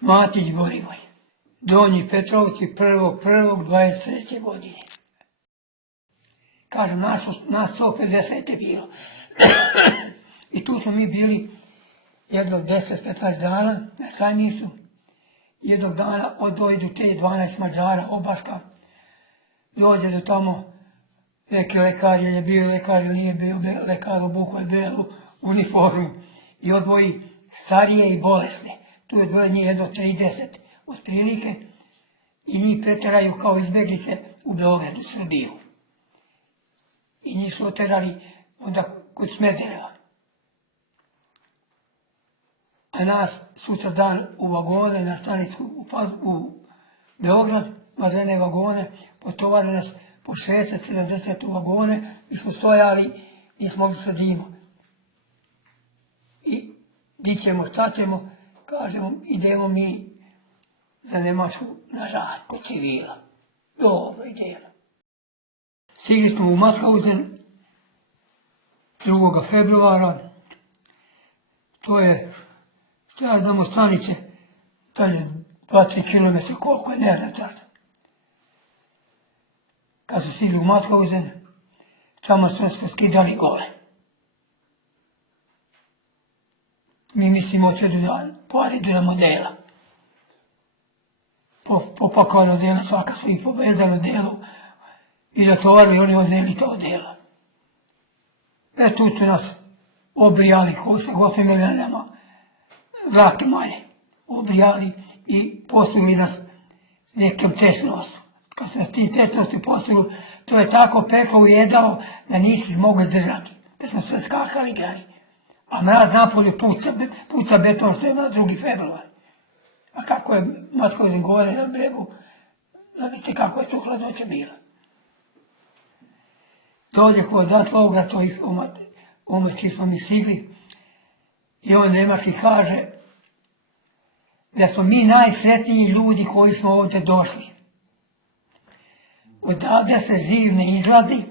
Matić Borivoj, Donji Petrovci 1.1.23. godine. Kažem, nas 150 je bilo. I tu smo mi bili jednog 10-15 dana na Sajmištu. Jednog dana dojdu te 12 Mađara, obaška. Dođe do tamo neki lekar, je bio lekar ili nije bio lekar, obukao je belu uniformu i odvoji starije i bolesne. Tu je dvoje njih jedno 30 otprilike i njih preteraju kao izbjeglice u Beogradu, Srbiju. I njih su oterali onda kod Smedereva. A nas sutra dan u vagone, na stanicu u Beograd, mazene vagone, potovali nas po 60-70 u vagone, mi smo stojali, nismo mogli sadimo. I di ćemo, šta ćemo, kažemo, idemo mi za Nemačku na rad, kod civila. Dobro, idemo. Stigli smo u Mauthausen 2. februara, to je, ja znam od stanice, dalje 2-3 km, koliko je, ne znam tačno. Kad su stigli u Mauthausen, tamo smo skidali gole. Mi mislimo će da poridu na modela. Popakovali odela, svaka su ih povezali odelu i dotovarili, oni odneli to odela. Tu su nas obrijali, ko se god imali na nama, zrake manje, obrijali i poslali nas nekom tesnostu. Kad su nas tim tesnosti poslali, to je tako peklo ujedalo da nisi mogli držati, da smo sve skakali gledali. A mraz napolje puca beton što je na 2. februar. A kako je Mauthausen gore na bregu, da vidite kako je to hladnoća bila. Dođe kod Zatloga, to ih omači smo mi stigli, i on nemački kaže da smo mi najsretniji ljudi koji smo ovdje došli. Odavde se živ ne izlazi,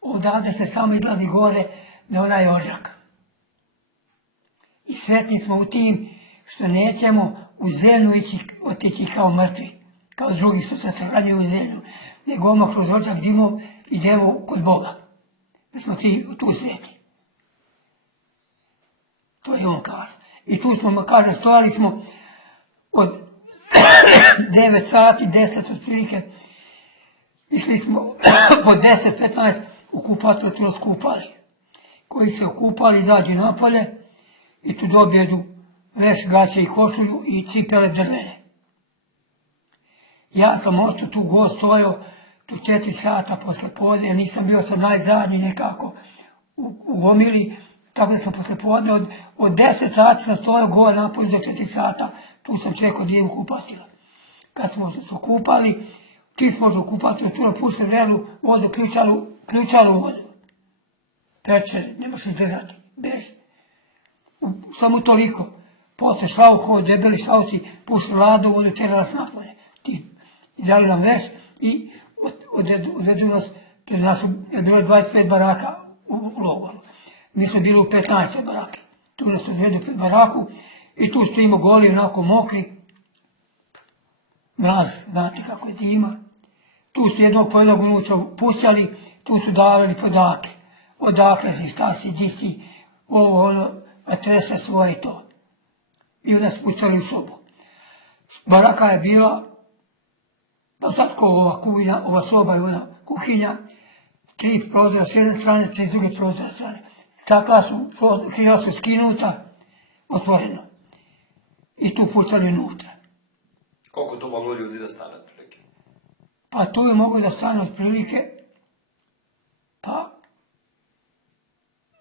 odavde se samo izlazi gore na onaj Odžak. I sretni smo u tim što nećemo u zemlju otići kao mrtvi, kao drugi što se sahranjuju u zemlju, nego odmah kroz Odžak idemo kod Boga. Da smo tu sretni. To je on kaže. I tu smo, kaže, stojali smo od 9 sati, 10 otprilike, išli smo po 10-15 u kupato, tu nas kupali. Koji se okupali, izađu napolje i tu dobijedu veš, gaće i košulju i cipele drvene. Ja sam ostao tu god stojao do 4 sata posle podne, jer nisam bio sam najzadnji nekako u gomili, tako da sam posle podne od 10 sati sam stojao gore napolje do 4 sata, tu sam čekao da idem kupatila. Kad smo se kupali, ti smo se kupatili, tu nam puste vrelu vodu, ključalu vodu. Pečer, ne može se držati, beži. Samo toliko. Posle šauhod, debeli šauci, puste ladu vodu, tjera nas napolje. Ti izdali nam veš i odvedu nas, je bilo 25 baraka u logoru. Mi smo bili u 15. barake. Tu nas odvedu pred baraku i tu stojimo goli, onako mokri. Mraz, znate kako je zima. Tu su jednog po jednog unutra puštali, tu su davali podake. Odakle si, šta si, di si, ovo, ono, adrese svoje i to. I onda su puštali u sobu. Baraka je bila, pa sad ko ova soba je ona kuhinja, 3 prozora s jedne strane, 3 s druge prozora s strane. Stakla su, krila su skinuta, otvoreno. I tu puštali unutra. Koliko tu moglo ljudi da stane otprilike? Pa tu je moglo da stane otprilike, pa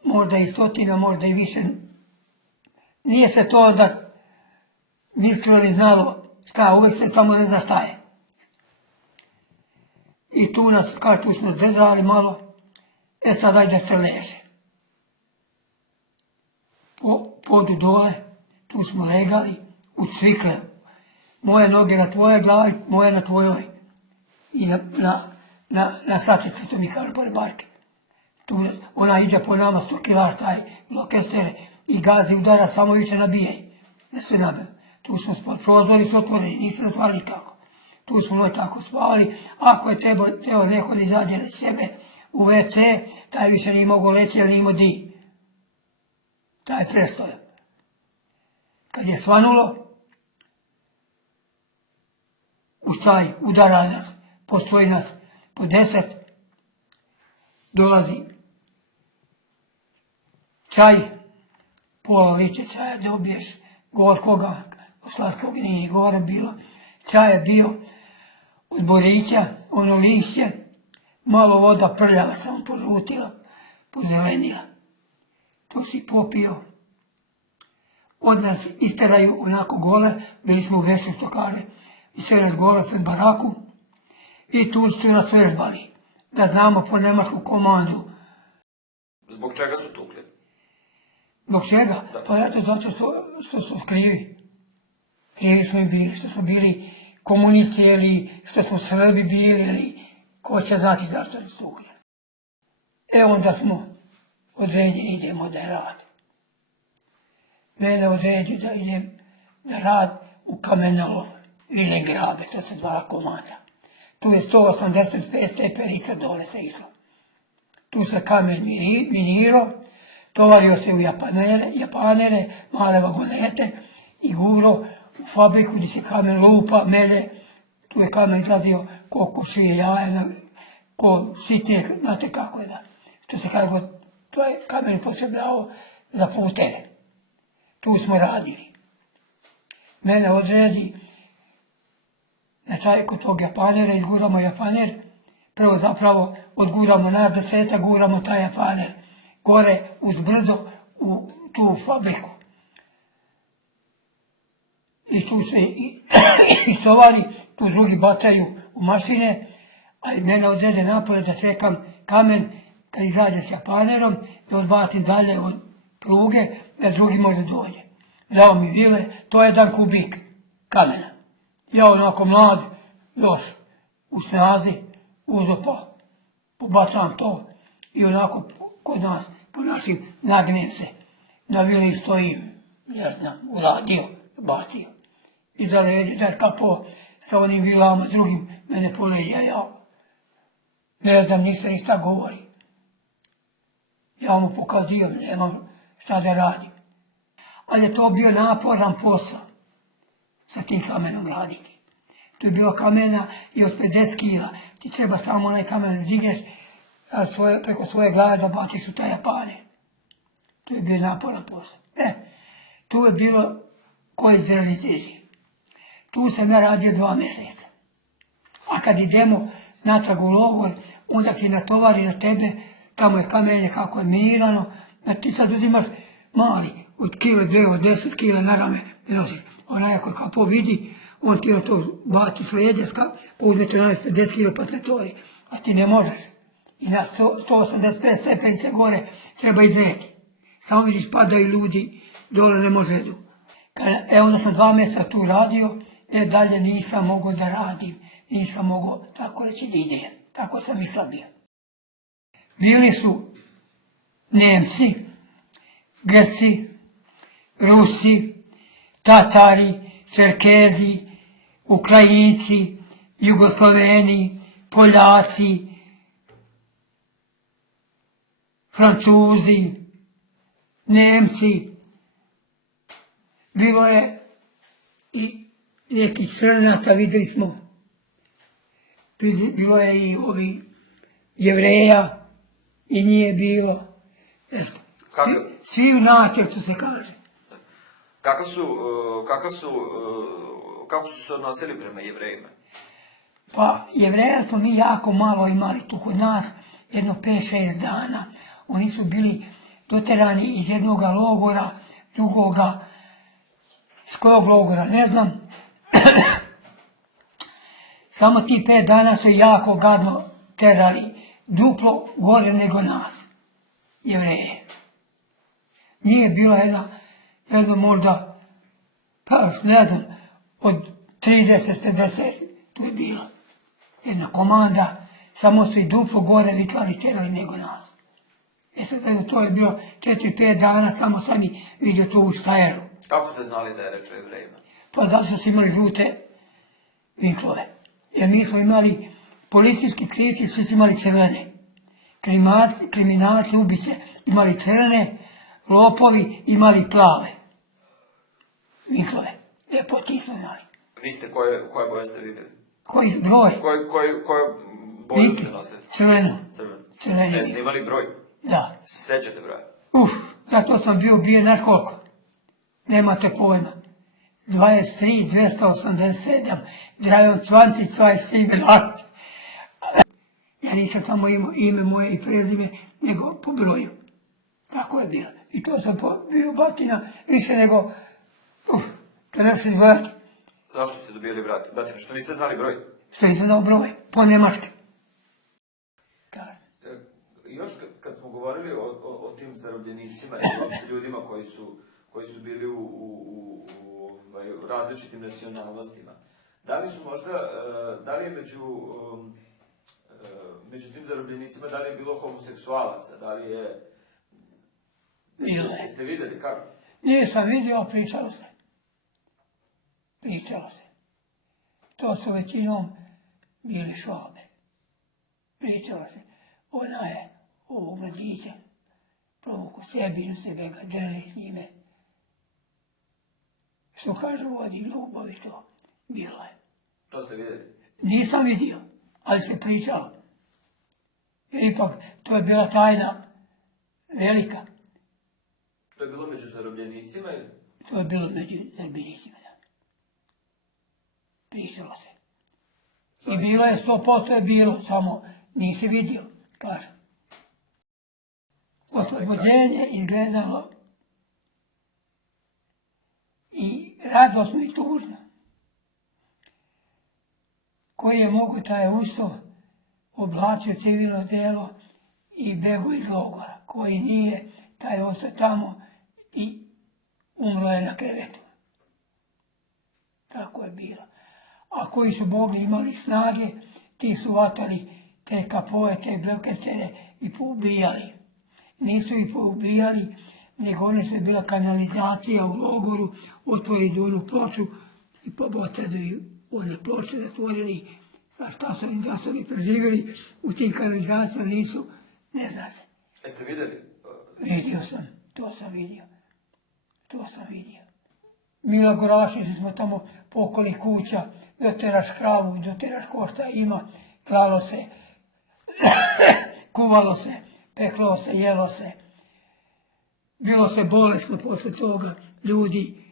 možda i 100, možda i više. Nije se to da mislilo ni znalo šta, uvijek se samo ne zna šta je. I tu nas, kao tu smo zdržali malo, sad ajde se leže. Podu dole, tu smo legali u cvikle. Moje noge na tvojoj glavi, moje na tvojoj. I na sačicu, to mi kaže, pored barke. Ona ide po nama 100 kila, taj lokester i gazi udara, samo više nabije. Da sve nabije. Tu smo spali, prozori su otvoreni, nisu zatvarali kako. Tu smo tako spavali. Ako je teo neko da izađe na sebe u WC, taj više nije mogao leći jer nije imao di. Taj prestoja. Kad je svanulo, ustaj, udara nas, postoji nas po 10, dolazi čaj, pola liče čaja da ubiješ gorkoga, slatkog nije ni gore bilo. Čaj je bio od borića, ono lišće, malo voda prljava, samo požutila, pozelenila. To si popio. Od nas isteraju onako gole, bili smo u vesu što kaže, isteraju nas gole pred baraku i tu su nas vežbali, da znamo po nemačku komandu. Zbog čega su tukli? Zbog čega? Pa eto zato što su krivi. Krivi smo i bili, što smo bili komunisti ili što smo Srbi bili ili ko će znati zašto su tukli. Onda smo određeni idemo da rad. Mene određu da idem na rad u kamenolom, Vilegrabe, to se zvala komanda. Tu je 185 stepenica dole se išlo. Tu se kamen minirao, tovario se u japanere, male vagonete i guro u fabriku gdje se kamen lupa, melje. Tu je kamen izlazio ko šije jaja, ko sitije, znate kako je da. Što se kaže, to je kamen posebljavao za puteve. Tu smo radili. Mene odredi na taj kod tog japanera, izguramo japaner, prvo zapravo odguramo nas 10, guramo taj japaner gore uz brdo u tu fabriku. I tu se istovari, tu drugi bataju u mašine, a mene odrede napolje da čekam kamen kad izađe s japanerom, da odbacim dalje od pruge, da drugi može dođe. Dao mi vile, to je 1 kubik kamena. Ja onako mlad, još u snazi, uzo pa pobacam to i onako kod nas, po našim, nagnem se. Na vili stojim, ne znam, uradio, bacio. Iza leđa, kapo sa onim vilama, s drugim, mene poleđa, ja ne znam ništa ni šta govori. Ja mu pokazio, nemam šta da radim. Ali je to bio naporan posao sa tim kamenom raditi. To je bilo kamena i od 50 kila. Ti treba samo onaj kamen digneš preko svoje glave da baciš u taj japane. To je bio naporan posao. Tu je bilo ko izdrži teži. Tu sam ja radio 2 mjeseca. A kad idemo natrag u logor, onda ti natovari na tebe, tamo je kamenje kako je minirano, da ti sad uzimaš mali, od kile, 2, od 10 kila na rame, ne nosiš. Onaj ako kapo vidi, on ti to baci s leđa, pa uzmete 50 kila pa te tori, a ti ne možeš. I na 185 stepenice gore treba izreti. Samo vidiš padaju ljudi, dole ne može idu. Onda sam 2 mjeseca tu radio, dalje nisam mogao da radim, nisam mogao tako reći da idem, tako sam i slabio. Bili su Nemci, Grci, Rusi, Tatari, Čerkezi, Ukrajinci, Jugosloveni, Poljaci, Francuzi, Nemci. Bilo je i nekih Crnaca, vidjeli smo. Bilo je i ovi Jevreja i nije bilo. Svi u načelcu se kaže. Kako su se odnosili prema Jevrejima? Pa Jevreja smo mi jako malo imali tu kod nas, jedno 5-6 dana. Oni su bili doterani iz jednoga logora, drugoga, s kojeg logora, ne znam. Samo ti 5 dana su jako gadno terali, duplo gore nego nas, Jevreje. Nije bila jedna možda, pa ne znam, od 30-50 tu je bila. Jedna komanda, samo su i duplo gore vitlali terali nego nas. Sad to je bilo 4-5 dana, samo sam i vidio to u stajeru. Kako ste znali da je reč o Jevrejima? Pa zato što su imali žute vinklove. Jer mi smo imali, policijski krici su imali crvene. Kriminalci, ubice imali crvene, lopovi imali plave vinklove. Po tih smo znali. Vi ste, koje boje ste vi bili? Koji broj? Koju boju ste nosili? Crveno. Crveno. Jeste imali broj? Da. Se sećate broja? Zato sam bio, znaš koliko? Nemate pojma. 23, 287, Dragan Cvancić, 23 Benac. Ja nisam tamo imao ime moje i prezime, nego po broju. Tako je bilo. I to sam bio batina više nego, to ne može izgledati. Zašto ste dobili batina? Što niste znali broj? Što nisam znao broj, po njemački. Još kad smo govorili o tim zarobljenicima i uopšte ljudima koji su bili u različitim nacionalnostima, da li su možda, da li je među tim zarobljenicima, da li je bilo homoseksualaca, da li je... Bilo je. Jeste vidjeli kako? Nisam vidio, pričalo se. To su većinom bili Švabe. Pričalo se. Ona je ovog mladića provuku sebi, sebe ga drži s njime. Što kažu, vodi ljubav i to. Bilo je. To ste vidjeli? Nisam vidio, ali se pričalo. Jer ipak, to je bila tajna velika. To je bilo među zarobljenicima ili? To je bilo među zarobljenicima, da. Pričalo se. I bilo je, 100% je bilo, samo nisi vidio, kažem. Oslobođenje izgledalo i radosno i tužno. Koji je mogu taj Ustav oblačio civilno delo i bego iz logora. Koji nije, taj ostao tamo i umro je na krevetu. Tako je bilo. A koji su Bogi imali snage, ti su vatali te kapoje, te blokestene i poubijali. Nisu ih poubijali, nego one su bila kanalizacija u logoru, otvorili onu ploču i pobotali one ploče, zatvorili, a šta su oni gasovi preživjeli u tim kanalizacijama nisu, ne zna se. Jeste vidjeli? Vidio sam, to sam vidio. Mila Gorašići smo tamo pokoli kuća, doteraš kravu, doteraš ko šta ima, klalo se, kuvalo se, peklo se, jelo se. Bilo se bolesno posle toga, ljudi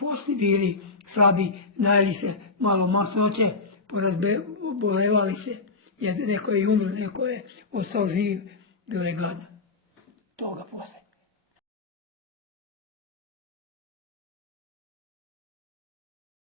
poslije bili slabi, najeli se malo masnoće, porazbolevali se, jer neko je umro, neko je ostao živ, bilo je gadno. Toga posle.